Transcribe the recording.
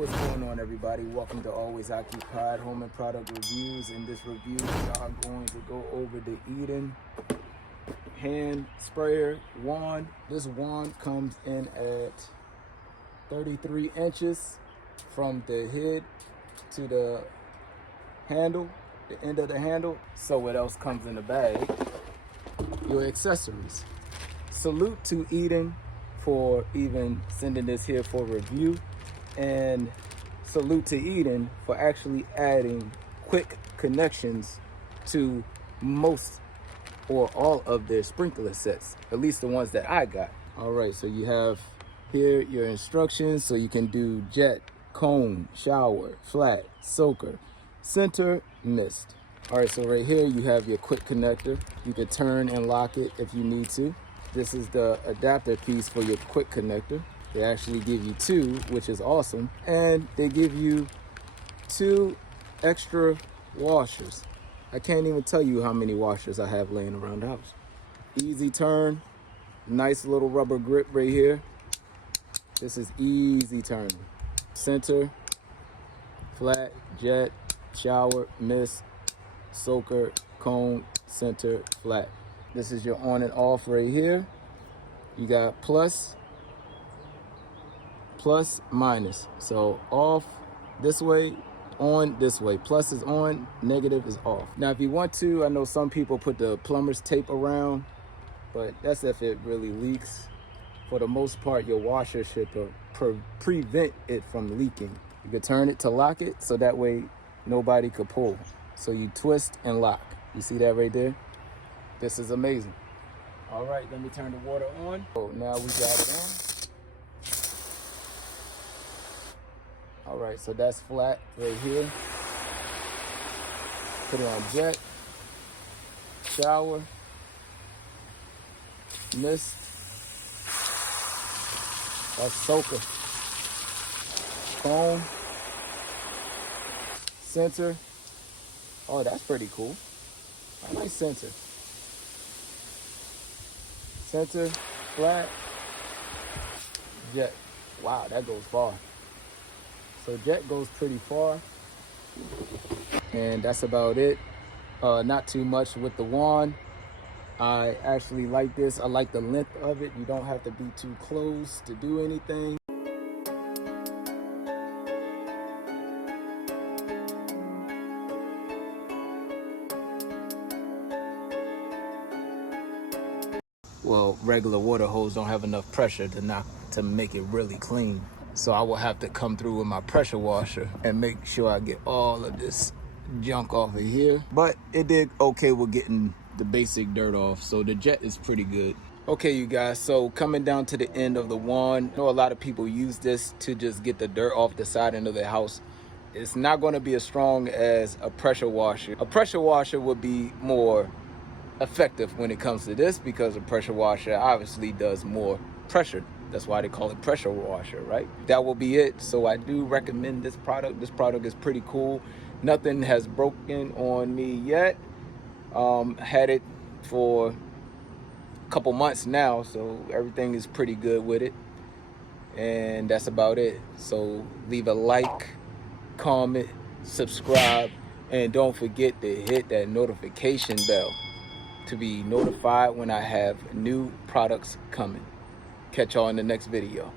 What's going on, everybody? Welcome to Always Occupied Home and Product Reviews. In this review, we are going to go over the Eden hand sprayer wand. This wand comes in at 33 inches from the head to the handle, the end of the handle. So what else comes in the bag? Your accessories. Salute to Eden for even sending this here for review, and salute to Eden for actually adding quick connections to most or all of their sprinkler sets, at least the ones that I got. All right, so you have here your instructions, so you can do jet, cone, shower, flat, soaker, center, mist. All right, so right here you have your quick connector. You can turn and lock it if you need to. This is the adapter piece for your quick connector. They actually give you two, which is awesome. And they give you two extra washers. I can't even tell you how many washers I have laying around the house. Easy turn, nice little rubber grip right here. This is easy turning. Center, flat, jet, shower, mist, soaker, cone, center, flat. This is your on and off right here. You got plus, minus. So off this way, on this way. Plus is on, negative is off. Now, if you want to, I know some people put the plumber's tape around, but that's if it really leaks. For the most part, your washer should prevent it from leaking. You could turn it to lock it, so that way nobody could pull. So you twist and lock. You see that right there? This is amazing. All right, let me turn the water on. Oh, now we got it on. All right, so that's flat right here. Put it on jet, shower, mist, that's soaker, cone, center. Oh, that's pretty cool. I like center. Center, flat, jet. Wow, that goes far. So jet goes pretty far. And that's about it. Not too much with the wand. I actually like this. I like the length of it. You don't have to be too close to do anything. Well, regular water hose don't have enough pressure to make it really clean. So I will have to come through with my pressure washer and make sure I get all of this junk off of here. But it did okay with getting the basic dirt off. So the jet is pretty good. Okay, you guys, so coming down to the end of the wand, I know a lot of people use this to just get the dirt off the side end of their house. It's not going to be as strong as a pressure washer. A pressure washer would be more effective when it comes to this, because a pressure washer obviously does more pressure. That's why they call it pressure washer, right? That will be it. So I do recommend this product. This product is pretty cool. Nothing has broken on me yet. Had it for a couple months now, so everything is pretty good with it. And that's about it. So leave a like, comment, subscribe, and don't forget to hit that notification bell to be notified when I have new products coming. Catch y'all in the next video.